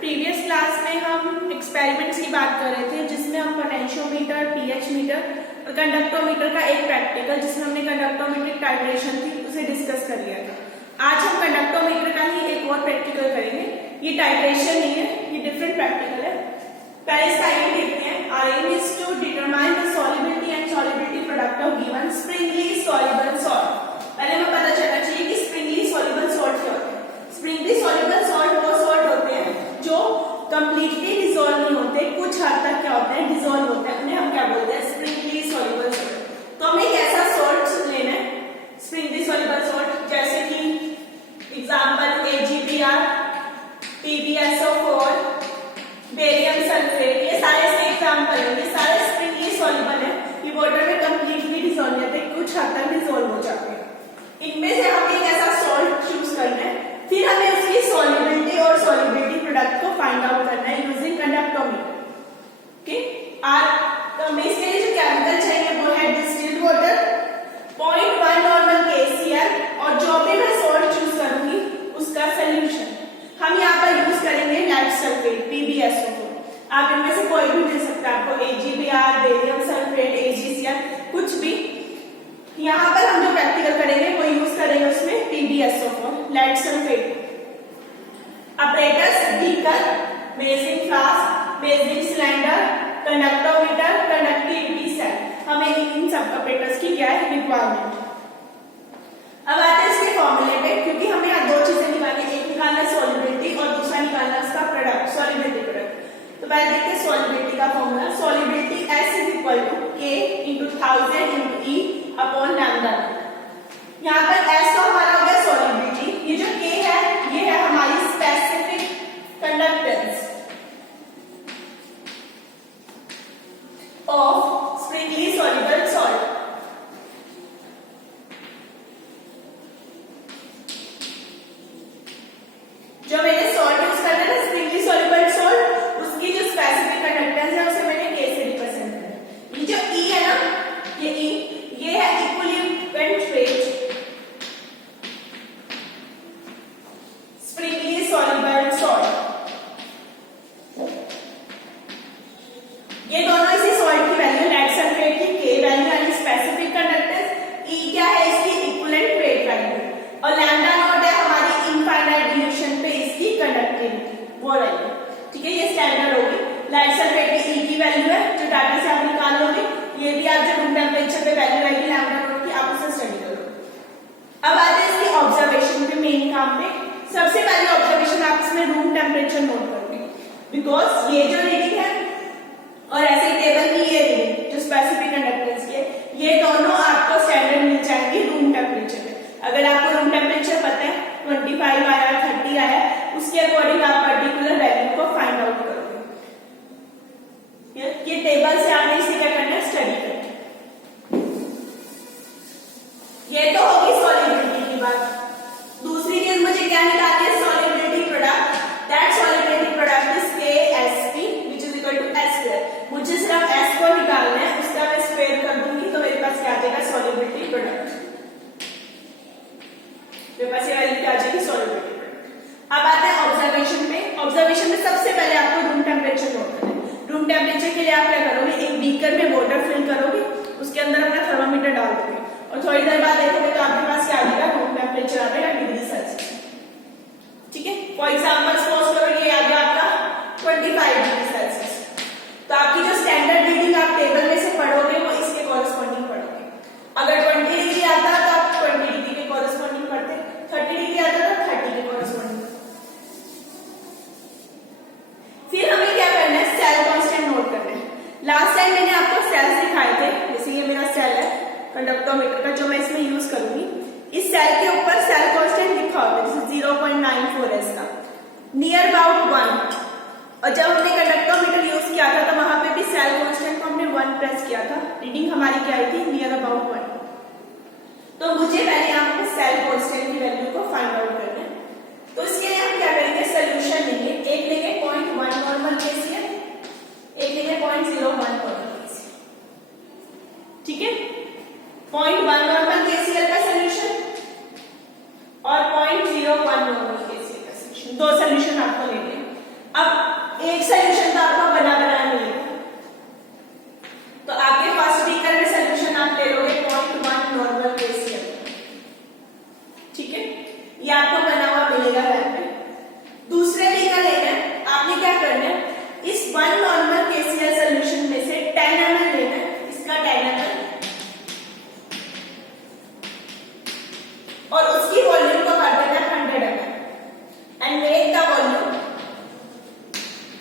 Previous class में हम experiments की बात कर रहे थे जिसमें हम पोटेंशियोमीटर, पीएच मीटर और कंडक्टोमीटर का एक प्रैक्टिकल जिसमें हमने कंडक्टोमीटर टाइट्रेशन थी उसे डिस्कस कर लिया था। आज हम कंडक्टोमीटर का ही एक और प्रैक्टिकल करेंगे। ये टाइट्रेशन नहीं है, ये डिफरेंट प्रैक्टिकल है। पहले इसका एम देखते हैं। Our aim is to determine the solubility and solubility product of given sparingly soluble salt. पहले हमें पता चलना चाहिए कि स्प्रिंगली सॉल्युबल सॉल्ट क्या होते हैं। स्प्रिंगली सॉल्युबल सॉल्ट वो सॉल्ट होते हैं जो कंप्लीटली डिसॉल्व नहीं होते, कुछ हद तक क्या होते हैं, डिसॉल्व होते हैं। उन्हें हम क्या बोलते हैं, स्प्रिंगली सॉल्युबल सॉल्ट। तो हमें एक ऐसा सॉल्ट लेना है स्प्रिंगली सॉल्युबल सॉल्ट, जैसे कि example AgBr, PbSO4, barium sulphate, ये सारे इसके एग्जांपल हैं। ये सारे स्प्रिंगली सॉल्युबल है, ये वाटर में कंप्लीटली डिसॉल्व नहीं होते, कुछ हद तक डिसॉल्व हो जाते हैं। इनमें से हमें एक ऐसा सॉल्ट चूज करना है, फिर हमें उसकी सॉल्युबिलिटी और सॉल्युबिलिटी प्रोडक्ट को फाइंड आउट करना है यूजिंग कंडक्टोमीटर। ओके, और हमें इसके लिए जो केमिकल चाहिए वो है डिस्टिल्ड वाटर, 0.1 नॉर्मल KCl, और जो भी मैं सॉल्ट चूज करूंगी उसका सोल्यूशन हम यहाँ पर यूज करेंगे लेड सल्फेट, PbSO4। आप इनमें से कोई भी दे सकते हैं, आपको AgBr, बेरियम सल्फेट, AgCl, कुछ भी। यहाँ पर हम जो प्रैक्टिकल करेंगे वो यूज करेंगे उसमें PbSO4, lead sulphate. Apparatus, beaker, measuring flask, measuring cylinder, conductometer, conductivity cell. हमें इन सब अपरेटस की क्या है, रिक्वायरमेंट। अब आते हैं इसके फॉर्मूले पे, क्योंकि हमें यहाँ दो चीजें निकालनी, एक निकालना है सॉल्युबिलिटी और दूसरा निकालना है उसका प्रोडक्ट, सॉल्युबिलिटी प्रोडक्ट। तो पहले देखते हैं सॉल्युबिलिटी का formula. Solubility S is equal to K into 1000 into E upon lambda. यहाँ पर S तो हमारा हो गया सॉल्युबिलिटी, ये जो K है ये है हमारी specific conductance of Sprüngli soluble salt. जो मैंने सॉल्ट यूज करना है ना स्प्रिंगली सॉल्युबल सॉल्ट, उसकी जो स्पेसिफिक कंडक्टेंस है उसे मैंने K से रिप्रेजेंट किया। ये जो E है ना, ये E, ये है equilibrium rate Sprüngli soluble salt. ये दोनों इसी सॉल्ट की वैल्यू, लेड सल्फेट की K वैल्यू यानी स्पेसिफिक कंडक्टेंस, E क्या है इसकी इक्विवेलेंट रेट वैल्यू, और लैम्डा नॉट है हमारी इनफाइनाइट डिल्यूशन पे इसकी कंडक्टिविटी वो वैल्यू। ठीक है, ये स्टैंडर्ड होगी। लेड सल्फेट की E की वैल्यू है जो डाटा से आप निकाल लोगे, ये भी आप जब रूम टेम्परेचर पे वैल्यू रहेगी लैम्डा नॉट की, आप उसे स्टडी करोगे। अब आते हैं इसकी ऑब्जर्वेशन पे, मेन काम पे। सबसे पहले ऑब्जर्वेशन आप इसमें रूम टेम्परेचर नोट करोगे, बिकॉज ये जो रीडिंग है और ऐसे टेबल की ये रीडिंग जो स्पेसिफिक कंडक्टेंस की है, ये दोनों आपको स्टैंडर्ड मिल जाएंगे रूम टेम्परेचर पे। अगर आपको रूम टेम्परेचर पता है 25 आया, 30 आया, उसके अकॉर्डिंग आप पर्टिकुलर वैल्यू को फाइंड आउट करोगे। ये टेबल से आपने इसे क्या करना है, स्टडी करना। ये तो होगी सॉल्युबिलिटी की बात। दूसरी चीज मुझे क्या निकालनी है, solubility product. That solubility product is KSP which is equal to S square. मुझे सिर्फ S को निकालना है, उसका मैं स्क्वायर कर दूंगी तो मेरे पास क्या आ जाएगा, सॉल्युबिलिटी प्रोडक्ट। मेरे पास ये वैल्यू क्या आ जाएगी, सॉल्युबिलिटी प्रोडक्ट। अब आते हैं ऑब्जर्वेशन पे। ऑब्जर्वेशन में सबसे पहले आपको रूम टेम्परेचर नोट करना है। रूम टेम्परेचर के लिए आप क्या करोगे, एक बीकर में वाटर फिल करोगे, उसके अंदर अपना थर्मामीटर डाल दोगे और थोड़ी देर बाद देखोगे तो आपके पास क्या आ जाएगा, रूम टेम्परेचर आ जाएगा डिग्री सेल्सियस। ठीक है, फॉर एग्जाम्पल सपोज करो ये आ गया आपका 25 डिग्री सेल्सियस, तो आपकी जो स्टैंडर्ड रीडिंग आप टेबल में से पढ़ोगे वो इसके कॉरेस्पॉन्डिंग पढ़ोगे। अगर 20 डिग्री आता है तो आप 20 डिग्री के कॉरेस्पॉन्डिंग पढ़ते, 30 डिग्री आता है तो 30 के कॉरेस्पॉन्डिंग। फिर हमें क्या करना है, सेल कांस्टेंट नोट करना है। लास्ट टाइम मैंने आपको सेल्स दिखाए थे, जैसे ये मेरा सेल है कंडक्टोमीटर का जो मैं इसमें यूज करूंगी। इस सेल के ऊपर सेल कांस्टेंट लिखा होगा, जैसे 0.94 है इसका, नियर अबाउट 1। और जब हमने कंडक्टोमीटर यूज किया था तो वहां पे भी सेल कांस्टेंट को हमने 1 प्रेस किया था, रीडिंग हमारी क्या आई थी, नियर अबाउट 1। तो मुझे पहले यहाँ पे सेल कांस्टेंट की वैल्यू को फाइंड आउट करना है। तो इसके लिए हम क्या करेंगे, सोल्यूशन लेंगे। एक लेंगे 0.1 नॉर्मल KCl, एक लेंगे 0.01 नॉर्मल KCl। ठीक है, 0.1 नॉर्मल KCl का सोल्यूशन और 0.01 नॉर्मल KCl का सोल्यूशन, दो सोल्यूशन आपको लेंगे। अब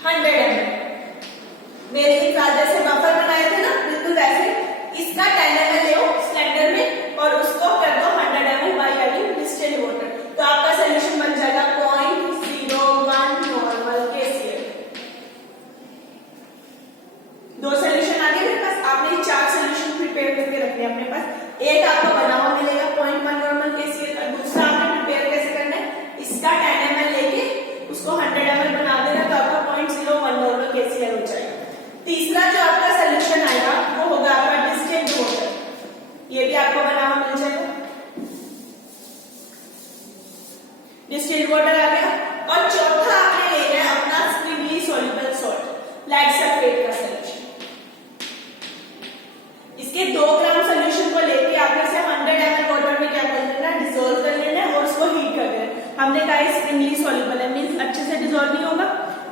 100 ml। मेरे एक साथ जैसे बफर बनाए थे ना, बिल्कुल वैसे इसका 10 ml ले सिलेंडर में और उसको कर दो 100 ml by adding distilled water. तो आपका सोल्यूशन बन जाएगा 0.01 नॉर्मल KCl। दो सोल्यूशन आ गए मेरे पास। आपने 4 सोल्यूशन प्रिपेयर करके रखने हैं अपने पास। एक आपको बना हुआ मिलेगा 0.1 नॉर्मल KCl और दूसरा आपने प्रिपेयर कैसे करना है, इसका 10 ml लेके उसको 100 ml बना देना, तो आपका 0.01 नॉर्मल KCl हो जाएगा। तीसरा जो आपका सोल्यूशन आएगा वो होगा आपका डिस्टिल्ड वाटर। ये भी आपको बना हुआ मिल जाएगा। डिस्टिल्ड वाटर आ गया। और चौथा आपने लेना है अपना sparingly soluble salt, lead sulphate का सोल्यूशन। इसके 2 ग्राम सोल्यूशन को लेके आपने इसे 100 ml वाटर में क्या कर लेना, डिसॉल्व कर लेना है और उसको हीट कर देना। हमने कहा स्प्रिंगली सॉल्युबल है, मींस अच्छे से डिसॉल्व नहीं होगा,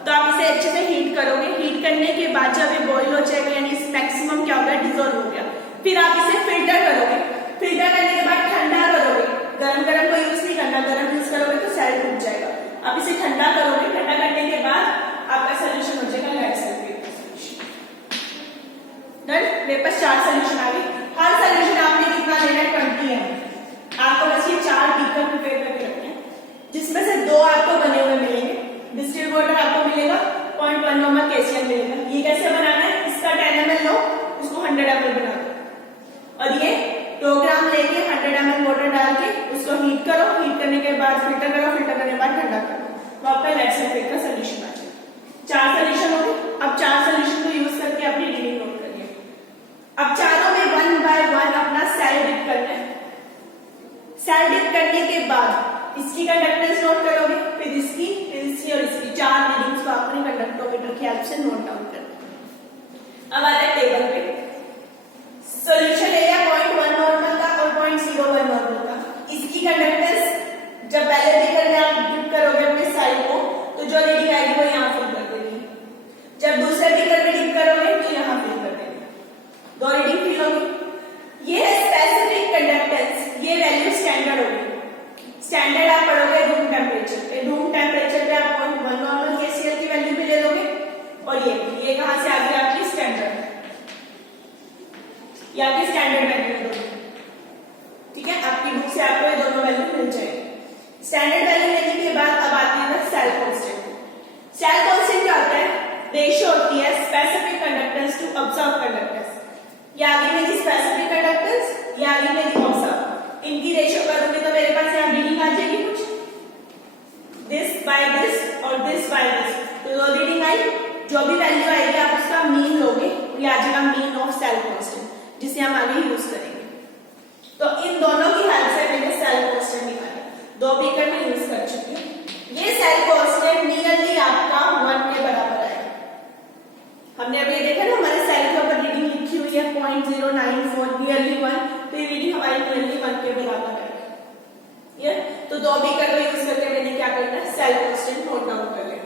तो आप इसे अच्छे से हीट करोगे। हीट करने के बाद जब ये बॉईल हो जाएगा, यानी मैक्सिमम क्या होगा, डिसॉल्व हो गया, फिर आप इसे फिल्टर करोगे। फिल्टर करने के बाद ठंडा करोगे। गरम गरम को यूज नहीं करना, गरम यूज करोगे तो सेल टूट जाएगा। आप इसे ठंडा करोगे। ठंडा करने के बाद आपका सोल्यूशन हो जाएगा लेड सल्फेट का सोल्यूशन। डन। मेरे पास 4 सोल्यूशन आ गए। हर सोल्यूशन आपने कितना लेना है, 20 ml। आपको बस ये 4 बीकर प्रिपेयर करके रखने हैं, जिसमें से 2 आपको बने हुए मिलेंगे। डिस्टिल्ड वाटर आपको मिलेगा 0.1 नॉर्मल KCl मिलेगा। ये कैसे बनाना है, इसका 10 ml लो, उसको 100 ml बना दो और ये 2 ग्राम लेके 100 ml वाटर डाल के उसको हीट करो। हीट करने के बाद फिल्टर करो। फिल्टर करने के बाद ठंडा करो, तो आपका लेड सल्फेट का सोल्यूशन आ जाएगा। 4 सोल्यूशन हो गए। अब 4 सोल्यूशन को यूज करके अपनी रीडिंग नोट करिए। अब चारों में 1 बाय 1 अपना सेल डिप करना है। सेल डिप करने के बाद इसकी कंडक्टेंस नोट करोगे, फिर इसकी और इसकी 4 रीडिंग्स को आपने कंडक्टोमीटर की हेल्प से नोट डाउन करना। अब आ रहा है टेबल पे। सॉल्यूशन एरिया 0.1 नॉर्मल का और 0.01 नॉर्मल का। इसकी कंडक्टेंस जब पहले बीकर में आप डिप करोगे अपने सेल को, तो जो रीडिंग आएगी वो यहाँ फिल कर देनी है। जब दूसरे बीकर में डिप करोगे तो यहाँ फिल कर देनी है। 2 रीडिंग फिल होगी। ये है स्पेसिफिक कंडक्टेंस, ये वैल्यू स्टैंडर्ड होगी। स्टैंडर्ड आप पढ़ोगे रूम टेम्परेचर पे। रूम टेम्परेचर पे आप 0.1 नॉर्मल KCl की वैल्यू भी ले लोगे। और ये कहां से आ गई आपकी स्टैंडर्ड, ये आपकी स्टैंडर्ड वैल्यू दोगे। ठीक है, आपकी बुक से आपको ये दोनों वैल्यू मिल जाएगी। स्टैंडर्ड वैल्यू लेने के बाद अब आती है सेल कांस्टेंट। सेल कांस्टेंट क्या होता है, रेशियो होती है specific conductance to observe conductance. ये आगे मेरी स्पेसिफिक कंडक्टेंस, ये आगे मेरी ऑब्जर्व। इनकी रेशियो करूंगी तो मेरे पास यहाँ रीडिंग आ जाएगी कुछ, दिस बाय दिस और दिस बाय दिस। तो 2 रीडिंग आई, जो भी वैल्यू आएगी आप उसका मीन लोगे, ये आ जाएगा मीन ऑफ सेल कांस्टेंट, जिसे हम आगे यूज करेंगे। तो इन दोनों की हेल्प से मैंने सेल कांस्टेंट निकाला। 2 बीकर में यूज कर चुकी हूँ। ये सेल कांस्टेंट नियरली आपका 1 के बराबर आएगा। हमने अभी देखा ना, हमारे सेल के ऊपर रीडिंग लिखी हुई है 0.094 नियरली 1, तो ये रीडिंग हमारी नियरली 1 के बराबर है। ये तो 2 बीकर को यूज करके मैंने क्या करना है, सेल कांस्टेंट नोट डाउन कर लेना।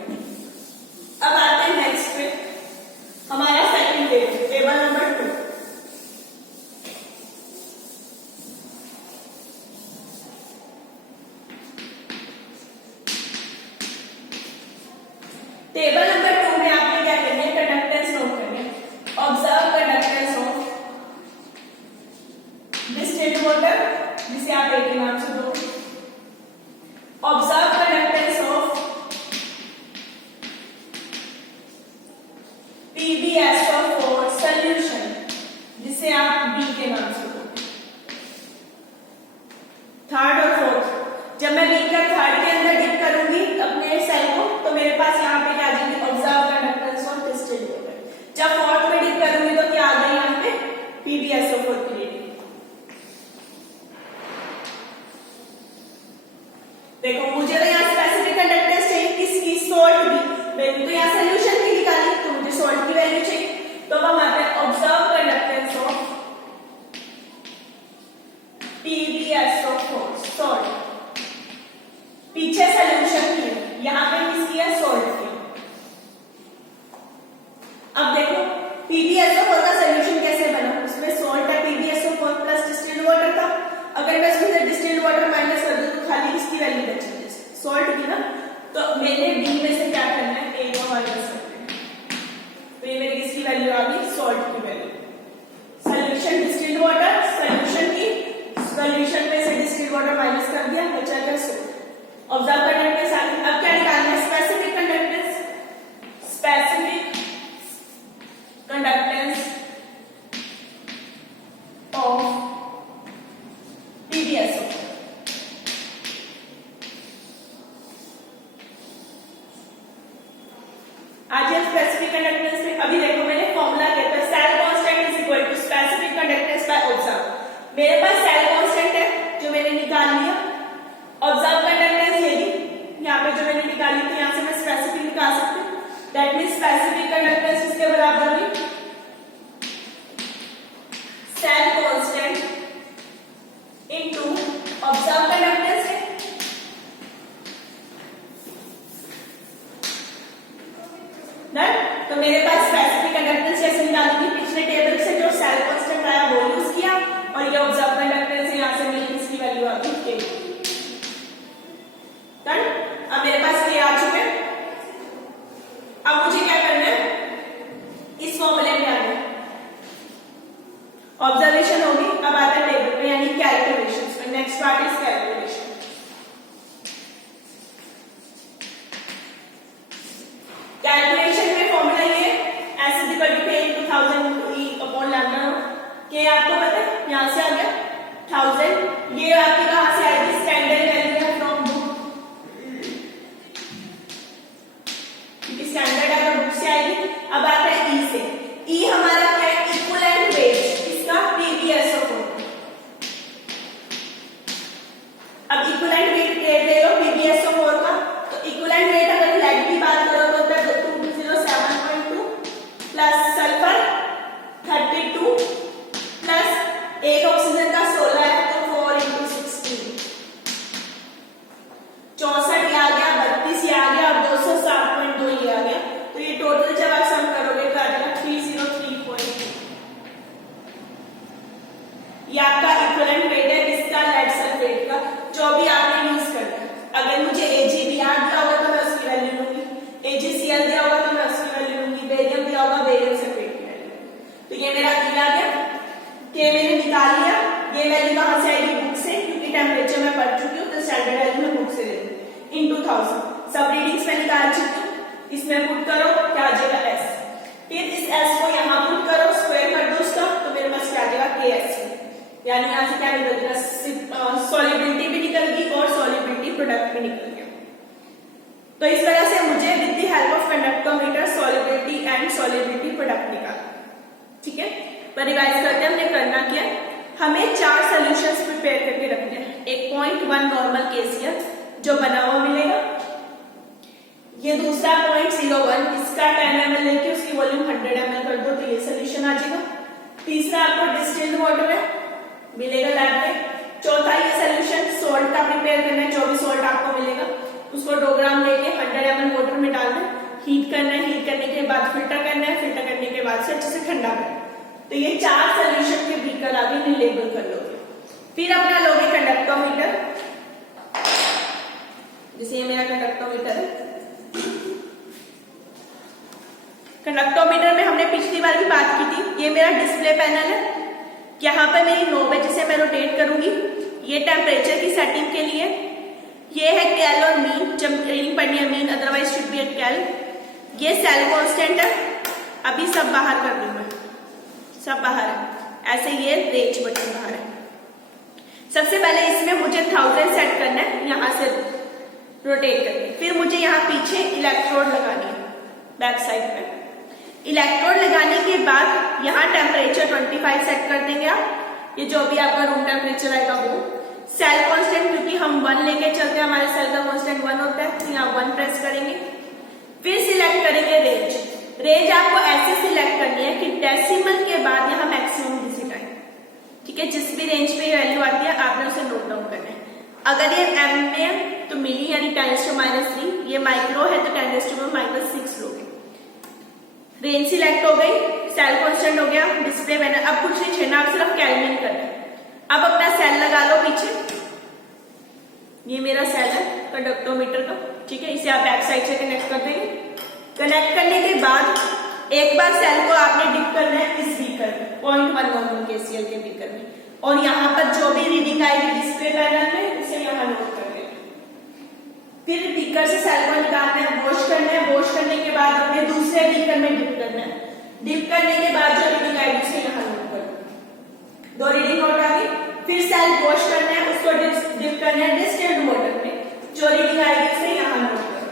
अब आते हैं नेक्स्ट पे, हमारा second table number 2। Table number 2 में आपने क्या करना है, कंडक्टेंस नोट करनी है। Observe conductance of distilled water, जिसे आप एक नाम से दो। Observe conductance of PbSO4 solution, जिसे आप बी के नाम से दो। थर्ड और फोर्थ, जब मैं बी का थर्ड के अंदर डिप करूंगी अपने सेल को, तो मेरे पास यहाँ पे क्या आ जाएगी, observe conductance of distilled water. जब फोर्थ में डिप करूंगी तो क्या आ गई यहाँ पे, PbSO4 की रीडिंग। देखो मुझे तो यहाँ स्पेसिफिक कंडक्टेंस चाहिए, किसकी, सोल्ट की। मैंने तो यहाँ सोल्यूशन की निकाली, तो मुझे सोल्ट की वैल्यू चाहिए। तो हम आते हैं observe conductance of PbSO4 salt. पीछे सोल्यूशन की, यहाँ पे किसकी है, सोल्ट की। अब देखो PbSO4 का सोल्यूशन कैसे बना, उसमें सोल्ट है PbSO4 प्लस डिस्टिल्ड वाटर था। अगर मैं इसमें से डिस्टिल्ड वाटर माइनस कर दूं तो खाली इसकी वैल्यू बचेगी, सोल्ट की ना। तो मैंने बी में से क्या करना है, ए को माइनस करना है। ऑब्जर्व कंडक्टेंस आ गई। अब क्या निकालना है? Specific conductance, specific conductance of PBSO। आज हम स्पेसिफिक कंडक्टेंस में अभी देखो मैंने फॉर्मूला किया था cell constant is equal to specific conductance by observe. मेरे पास सेल कांस्टेंट है जो मैंने निकाल लिया, ऑब्जर्व कंडक्टेंस ये थी यहाँ पे जो मैंने निकाली थी, यहाँ से मैं स्पेसिफिक निकाल सकती हूँ। दैट मींस स्पेसिफिक कंडक्टेंस इसके बराबर हुई cell constant into observe conductance है। तो मेरे पास स्पेसिफिक कंडक्टेंस कैसे निकालूंगी? पिछले टेबल से जो सेल कांस्टेंट आया वो यूज किया और ये ऑब्जर्व कंडक्टेंस यहां से मिली, इसकी वैल्यू आ गई k। डन। अब मेरे पास k आ चुके हैं। अब मुझे क्या करना है? इस फॉर्मूले में आना है। ऑब्जर्वेशन होगी, अब आता है टेबल पे यानी कैलकुलेशंस पे। Next part is calculation. Calculation में फॉर्मूला ये S = K × 1000 E upon lambda not. K आपको पता है, यहां से आ गया 1000। ये आपकी कहां से आएगी? स्टैंडर्ड वैल्यू है फ्रॉम बुक, क्योंकि स्टैंडर्ड अगर बुक से आएगी। अब आता है E से। E हमारा क्या है? इक्विवेलेंट वेट इसका PBSO को। अब इक्विवेलेंट वेट ले लो PBSO का, तो इक्विवेलेंट वेट अगर फ्लैग की बात करो तो होता है 2007.2 प्लस सल्फर 32 प्लस एक ऑक्सीजन का 16 है तो 4 × 16 64 आ गया, 32 ये आ गया और 207.2 ये आ गया। तो ये टोटल जब आप सम करोगे तो आ जाएगा 303.2। ये आपका इक्विवेलेंट वेट है किसका? लेड सल्फेट का, जो भी आपने यूज करना है। अगर मुझे AgBr दिया होगा तो मैं उसकी वैल्यू लूंगी, AgCl दिया होगा तो मैं उसकी वैल्यू लूंगी, बेरियम दिया होगा बेरियम सल्फेट की वैल्यू। तो ये मेरा E आ गया, K मैंने निकाल लिया। ये वैल्यू कहां से आएगी? बुक से, क्योंकि टेम्परेचर मैं पढ़ चुकी हूँ तो स्टैंडर्ड वैल्यू मैं बुक से ले लूंगी। इन 2000 सब रीडिंग्स में निकाल चुकी हूँ, इसमें पुट करो क्या आ जाएगा? S। फिर इस S को यहाँ पुट करो, स्क्वायर कर दो उसका, तो मेरे पास क्या आ जाएगा? KS। यानी यहाँ से क्या निकल गया? सॉल्युबिलिटी भी निकल गई और सॉल्युबिलिटी प्रोडक्ट भी निकल गया। तो इस तरह से मुझे with the help of conductometer solubility and solubility product निकाला। ठीक है, पर रिवाइज करते हैं हमने करना क्या। हमें 4 सॉल्यूशंस प्रिपेयर करके रखने हैं। एक 0.1 नॉर्मल केसीएल जो बना हुआ मिलेगा, ये दूसरा 0.01 इसका 10 ml लेके उसकी वॉल्यूम 100 ml कर दो तो ये सोल्यूशन आ जाएगा। तीसरा आपको डिस्टिल्ड वाटर है मिलेगा लैब में। चौथा ये सोल्यूशन सॉल्ट का प्रिपेयर करना है, जो भी सॉल्ट आपको मिलेगा उसको 2 ग्राम लेके 100 ml वाटर में डालना है, हीट करना है, हीट करने के बाद फिल्टर करना है, फिल्टर करने के बाद से अच्छे से ठंडा करना है। तो ये 4 सोल्यूशन के बीकर आगे इन्हें लेबल कर लोगे। फिर अपना लोगे कंडक्टोमीटर, जैसे ये मेरा कंडक्टोमीटर है। कंडक्टोमीटर में हमने पिछली बार भी बात की थी, ये मेरा डिस्प्ले पैनल है। यहाँ पे मेरी नोब है जिसे मैं रोटेट करूंगी, ये टेम्परेचर की सेटिंग के लिए। ये है कैल और मीन, जब रीडिंग पढ़नी है mean, otherwise should be at cal. ये सेल कांस्टेंट है, अभी सब बाहर कर दूं मैं, सब बाहर है। ऐसे ये रेंज बटन बाहर है। सबसे पहले इसमें मुझे 1000 सेट करना है, यहां से रोटेट करके। फिर मुझे यहाँ पीछे इलेक्ट्रोड लगानी है बैक साइड पे। इलेक्ट्रोड लगाने के बाद यहाँ टेम्परेचर 25 सेट कर देंगे आप, ये जो भी आपका रूम टेम्परेचर आएगा वो। सेल कांस्टेंट क्योंकि हम 1 लेके चलते हैं, हमारे सेल का कांस्टेंट 1 होता है, तो यहाँ 1 प्रेस करेंगे। फिर सिलेक्ट करेंगे रेंज। रेंज आपको ऐसे सिलेक्ट करनी है कि डेसिमल के बाद यहाँ मैक्सिमम डिजिट आए। ठीक है, जिस भी रेंज पे वैल्यू आती है आपने उसे नोट डाउन करना है। अगर ये एम में है तो मिली यानी 10⁻3, ये माइक्रो है तो 10⁻6 लोगे। रेंज सिलेक्ट हो गई, सेल कांस्टेंट हो गया, डिस्प्ले पैनल। अब कुछ नहीं छेड़ना, आप सिर्फ कैलकुलेट करना है। अब अपना सेल लगा लो पीछे, ये मेरा सेल है कंडक्टोमीटर का। ठीक है, इसे आप बैक साइड से कनेक्ट कर देंगे। कनेक्ट करने के बाद एक बार सेल को आपने डिप करना है इस बीकर में, 0.1 नॉर्मल केसीएल के बीकर में, और यहाँ पर जो भी रीडिंग आएगी डिस्प्ले पैनल में उसे यहाँ नोट कर देंगे। फिर बीकर से सेल को निकालना है, वॉश करना है, वॉश करने के बाद अपने दूसरे बीकर में डिप करना है। डिप करने के बाद जो रीडिंग आएगी उसे यहाँ नोट करो। 2 रीडिंग नोट आ गई। फिर सेल वॉश करना है, उसको डिप करना है डिस्टिल्ड वाटर में, जो रीडिंग आएगी उसे यहाँ नोट करो।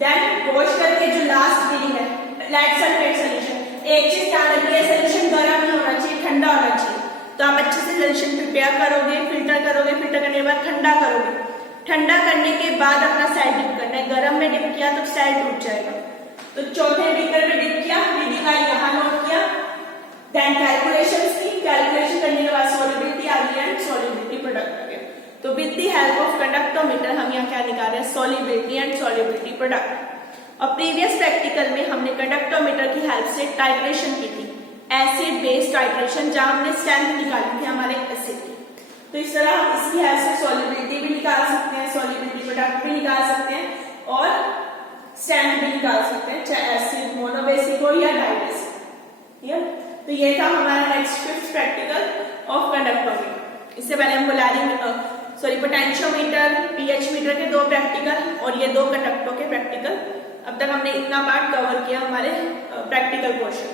देन वॉश करके जो लास्ट रीडिंग है लेड सल्फेट सोल्यूशन, एक चीज ध्यान रखिए, सोल्यूशन गर्म नहीं होना चाहिए, ठंडा होना चाहिए। तो आप अच्छे से सोल्यूशन प्रिपेयर करोगे, फिल्टर करोगे, फिल्टर करने के बाद ठंडा करोगे। ठंडा करने के बाद अपना सेल डिप करना है। गर्म में डिप किया तो सेल टूट जाएगा। तो चौथे बीकर में डिप किया, रीडिंग आई यहाँ नोट किया। देन कैलकुलेशंस की, कैलकुलेशन करने के बाद सॉल्युबिलिटी आ गई एंड सॉल्युबिलिटी प्रोडक्ट आ गया। तो विद द हेल्प ऑफ कंडक्टोमीटर हम यहाँ क्या निकाल रहे हैं, सॉल्युबिलिटी एंड सॉल्युबिलिटी प्रोडक्ट। और प्रीवियस प्रैक्टिकल में हमने कंडक्टोमीटर की हेल्प से टाइट्रेशन की थी, एसिड बेस टाइट्रेशन, जहां हमने स्ट्रेंथ निकाली थी हमारे एसिड की। तो इस तरह हम इसकी हेल्प से सॉल्युबिलिटी भी निकाल सकते हैं, सॉल्युबिलिटी प्रोडक्ट भी निकाल सकते हैं और स्ट्रेंथ भी निकाल सकते हैं, चाहे एसिड मोनोबेसिक हो या डाइबेसिक। तो ये था हमारा नेक्स्ट 5th प्रैक्टिकल ऑफ कंडक्टोमीटर। इससे पहले हमको लैरिंग पोटेंशियोमीटर, पीएच मीटर के 2 प्रैक्टिकल और ये 2 कंडक्टरों के प्रैक्टिकल। अब तक हमने इतना पार्ट कवर किया हमारे प्रैक्टिकल पोर्शन।